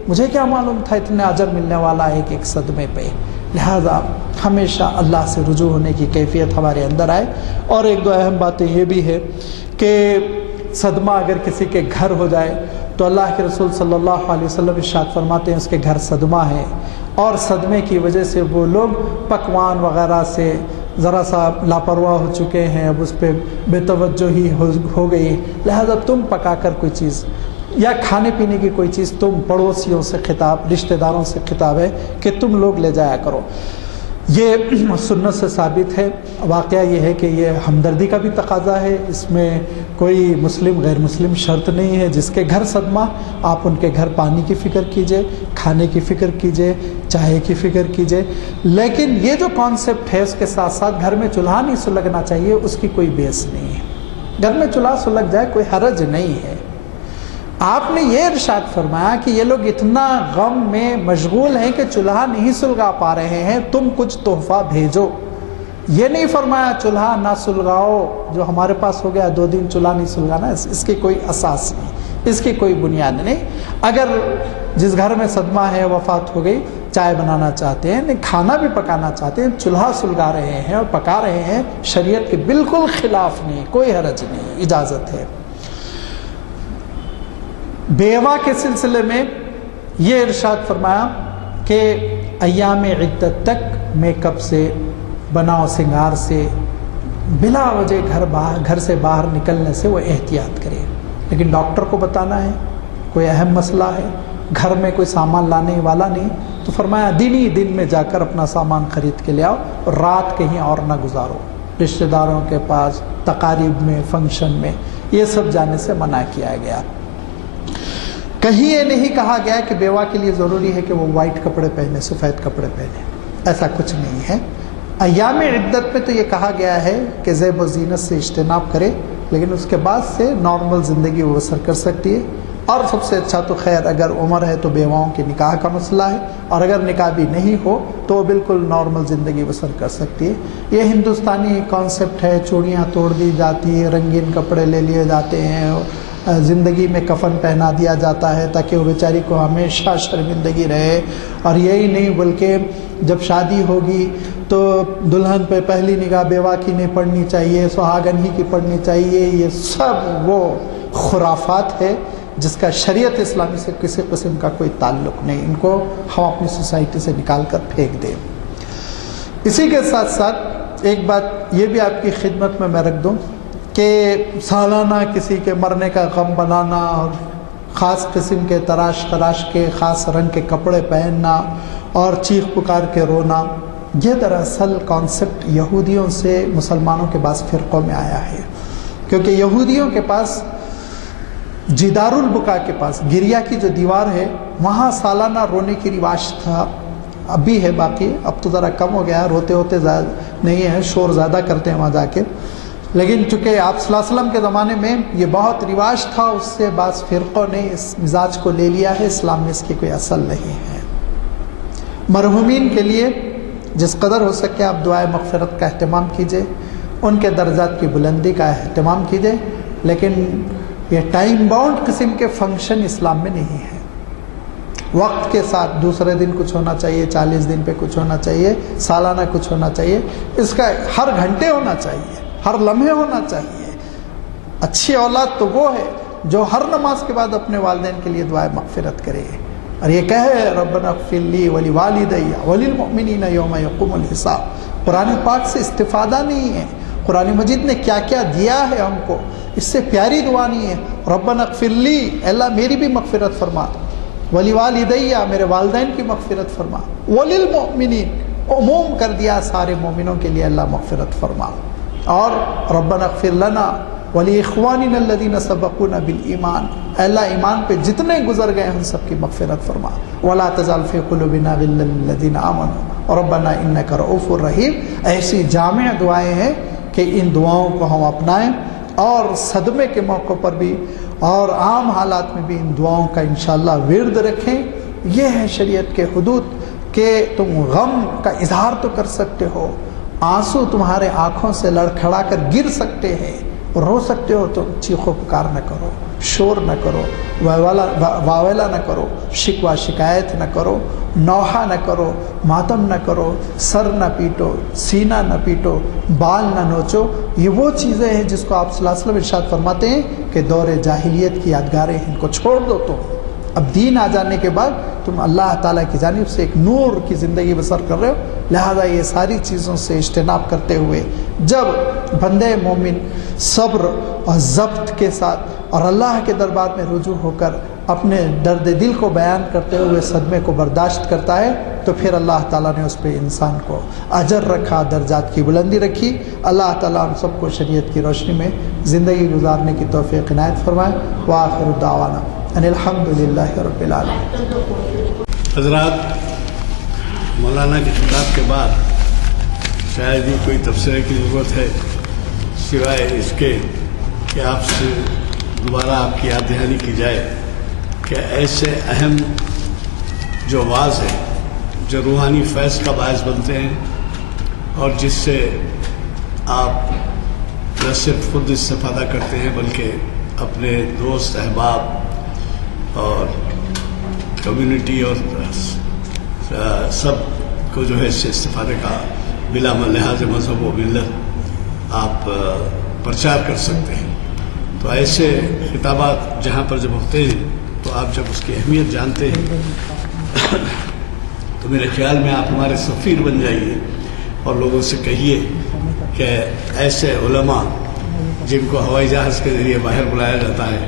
مجھے کیا معلوم تھا اتنے اجر ملنے والا ہے ایک صدمے پہ۔ لہذا ہمیشہ اللہ سے رجوع ہونے کی کیفیت ہمارے اندر آئے۔ اور 1-2 اہم باتیں یہ بھی ہے کہ صدمہ اگر کسی کے گھر ہو جائے تو اللہ کے رسول صلی اللہ علیہ وسلم ارشاد فرماتے ہیں اس کے گھر صدمہ ہے، اور صدمے کی وجہ سے وہ لوگ پکوان وغیرہ سے ذرا سا لاپرواہ ہو چکے ہیں، اب اس پہ بے توجہی ہو گئی، لہذا تم پکا کر کوئی چیز یا کھانے پینے کی کوئی چیز، تم پڑوسیوں سے خطاب، رشتہ داروں سے خطاب ہے کہ تم لوگ لے جایا کرو۔ یہ سنت سے ثابت ہے۔ واقعہ یہ ہے کہ یہ ہمدردی کا بھی تقاضا ہے، اس میں کوئی مسلم غیر مسلم شرط نہیں ہے۔ جس کے گھر صدمہ، آپ ان کے گھر پانی کی فکر کیجئے، کھانے کی فکر کیجئے، چائے کی فکر کیجئے، لیکن یہ جو کانسیپٹ ہے اس کے ساتھ ساتھ گھر میں چولہا نہیں سلگنا چاہیے، اس کی کوئی بیس نہیں ہے۔ گھر میں چولہا سلگ جائے کوئی حرج نہیں ہے، آپ نے یہ ارشاد فرمایا کہ یہ لوگ اتنا غم میں مشغول ہیں کہ چولہا نہیں سلگا پا رہے ہیں، تم کچھ تحفہ بھیجو۔ یہ نہیں فرمایا چولہا نہ سلگاؤ، جو ہمارے پاس ہو گیا 2 دن چولہا نہیں سلگانا، اس کی کوئی اساس نہیں، اس کی کوئی بنیاد نہیں۔ اگر جس گھر میں صدمہ ہے، وفات ہو گئی، چائے بنانا چاہتے ہیں، نہیں کھانا بھی پکانا چاہتے ہیں، چولہا سلگا رہے ہیں اور پکا رہے ہیں، شریعت کے بالکل خلاف نہیں، کوئی حرج نہیں، اجازت ہے۔ بیوہ کے سلسلے میں یہ ارشاد فرمایا کہ ایام عدت تک میک اپ سے، بناؤ سنگار سے، بلا وجہ گھر سے باہر نکلنے سے وہ احتیاط کرے۔ لیکن ڈاکٹر کو بتانا ہے، کوئی اہم مسئلہ ہے، گھر میں کوئی سامان لانے والا نہیں، تو فرمایا دن ہی دن میں جا کر اپنا سامان خرید کے لے آؤ، اور رات کہیں اور نہ گزارو، رشتہ داروں کے پاس، تقاریب میں، فنکشن میں، یہ سب جانے سے منع کیا گیا۔ کہیں یہ نہیں کہا گیا کہ بیوہ کے لیے ضروری ہے کہ وہ وائٹ کپڑے پہنے، سفید کپڑے پہنے، ایسا کچھ نہیں ہے۔ ایام عدت میں تو یہ کہا گیا ہے کہ زیب و زینت سے اجتناب کرے، لیکن اس کے بعد سے نارمل زندگی وہ بسر کر سکتی ہے۔ اور سب سے اچھا تو خیر اگر عمر ہے تو بیواؤں کے نکاح کا مسئلہ ہے، اور اگر نکاح بھی نہیں ہو تو وہ بالکل نارمل زندگی بسر کر سکتی ہے۔ یہ ہندوستانی کانسیپٹ ہے، چوڑیاں توڑ دی جاتی ہیں، رنگین کپڑے لے لیے جاتے ہیں، زندگی میں کفن پہنا دیا جاتا ہے تاکہ وہ بیچاری کو ہمیشہ شرمندگی رہے۔ اور یہی نہیں بلکہ جب شادی ہوگی تو دلہن پہ پہلی نگاہ بیوہ کی نہیں پڑنی چاہیے، سہاگن ہی کی پڑنی چاہیے۔ یہ سب وہ خرافات ہے جس کا شریعت اسلامی سے کسی قسم کا کوئی تعلق نہیں، ان کو ہم اپنی سوسائٹی سے نکال کر پھینک دیں۔ اسی کے ساتھ ساتھ ایک بات یہ بھی آپ کی خدمت میں رکھ دوں کہ سالانہ کسی کے مرنے کا غم بنانا اور خاص قسم کے تراش کے خاص رنگ کے کپڑے پہننا اور چیخ پکار کے رونا، یہ دراصل کانسیپٹ یہودیوں سے مسلمانوں کے بعض فرقوں میں آیا ہے، کیونکہ یہودیوں کے پاس جدار البکا کے پاس گریا کی جو دیوار ہے وہاں سالانہ رونے کی رواج تھا، اب بھی ہے باقی، اب تو ذرا کم ہو گیا، روتے ہوتے نہیں ہے، شور زیادہ کرتے ہیں وہاں جا کے، لیکن چونکہ آپ صلی اللہ علیہ وسلم کے زمانے میں یہ بہت رواج تھا، اس سے بعض فرقوں نے اس مزاج کو لے لیا ہے، اسلام میں اس کی کوئی اصل نہیں ہے۔ مرحومین کے لیے جس قدر ہو سکے آپ دعائے مغفرت کا اہتمام کیجئے، ان کے درجات کی بلندی کا اہتمام کیجئے، لیکن یہ ٹائم باؤنڈ قسم کے فنکشن اسلام میں نہیں ہے۔ وقت کے ساتھ دوسرے دن کچھ ہونا چاہیے، 40 دن پہ کچھ ہونا چاہیے، سالانہ کچھ ہونا چاہیے، اس کا ہر گھنٹے ہونا چاہیے، ہر لمحے ہونا چاہیے۔ اچھی اولاد تو وہ ہے جو ہر نماز کے بعد اپنے والدین کے لیے دعائے مغفرت کرے اور یہ کہے ربنا اغفر لی ولوالدی وللمؤمنین یوم یقوم الحساب۔ قرآن پاک سے استفادہ نہیں ہے، قرآن مجید نے کیا کیا دیا ہے ہم کو، اس سے پیاری دعا نہیں ہے ربنا اغفر لی، اللہ میری بھی مغفرت فرما، ولوالدی میرے والدین کی مغفرت فرما، وللمؤمنین عموم کر دیا سارے مومنوں کے لیے اللہ مغفرت فرما، اور ربنا اغفر لنا ولاخواننا الذین سبقونا بالایمان، اللہ ایمان پہ جتنے گزر گئے ہم سب کی مغفرت فرما، ولا تجعل فی قلوبنا غلا للذین آمنوا ربنا انک رؤوف رحیم۔ ایسی جامع دعائیں ہیں کہ ان دعاؤں کو ہم اپنائیں اور صدمے کے موقع پر بھی اور عام حالات میں بھی ان دعاؤں کا انشاءاللہ ورد رکھیں۔ یہ ہے شریعت کے حدود کہ تم غم کا اظہار تو کر سکتے ہو، آنسو تمہارے آنکھوں سے لڑکھڑا کر گر سکتے ہیں، رو سکتے ہو تو چیخو پکار نہ کرو، شور نہ کرو، واویلا نہ کرو، شکوہ شکایت نہ کرو، نوحہ نہ کرو، ماتم نہ کرو، سر نہ پیٹو، سینہ نہ پیٹو، بال نہ نوچو۔ یہ وہ چیزیں ہیں جس کو آپ صلی اللہ علیہ وسلم ارشاد فرماتے ہیں کہ دور جاہلیت کی یادگاریں ان کو چھوڑ دو، تم اب دین آ جانے کے بعد تم اللہ تعالیٰ کی جانب سے ایک نور کی زندگی بسر کر رہے ہو، لہذا یہ ساری چیزوں سے اجتناب کرتے ہوئے جب بندے مومن صبر اور ضبط کے ساتھ اور اللہ کے دربار میں رجوع ہو کر اپنے درد دل کو بیان کرتے ہوئے صدمے کو برداشت کرتا ہے تو پھر اللہ تعالیٰ نے اس پہ انسان کو اجر رکھا، درجات کی بلندی رکھی۔ اللہ تعالیٰ ہم سب کو شریعت کی روشنی میں زندگی گزارنے کی توفیق عنایت فرمائے۔ وآخر دعوانا ان الحمدللہ رب العالمین۔ حضرات، مولانا کی خطاب کے بعد شاید ہی کوئی تبصرے کی ضرورت ہے سوائے اس کے کہ آپ سے دوبارہ آپ کی یاد دہانی کی جائے کہ ایسے اہم جو واعظ ہیں جو روحانی فیض کا باعث بنتے ہیں اور جس سے آپ نہ صرف خود استفادہ کرتے ہیں بلکہ اپنے دوست احباب اور کمیونٹی اور سب کو جو ہے اس سے استفادے کا بلا لحاظ مذہب و ملت آپ پرچار کر سکتے ہیں. تو ایسے خطابات جہاں پر جب ہوتے ہیں تو آپ جب اس کی اہمیت جانتے ہیں تو میرے خیال میں آپ ہمارے سفیر بن جائیے اور لوگوں سے کہیے کہ ایسے علماء جن کو ہوائی جہاز کے ذریعے باہر بلایا جاتا ہے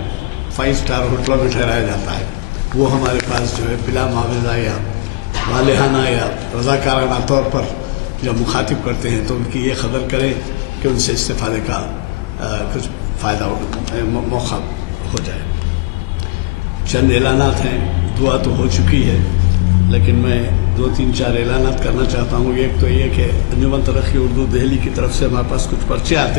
5 اسٹار ہوٹلوں میں ٹھہرایا جاتا ہے وہ ہمارے پاس جو ہے بلا معاوضہ یا والہانہ یا رضاکارانہ طور پر جب مخاطب کرتے ہیں تو ان کی یہ قدر کریں کہ ان سے استفادے کا کچھ فائدہ موقع ہو جائے. چند اعلانات ہیں. دعا تو ہو چکی ہے لیکن میں 2-3-4 اعلانات کرنا چاہتا ہوں. ایک تو یہ کہ انجمن ترقی اردو دہلی کی طرف سے ہمارے پاس کچھ پرچے آتے ہیں.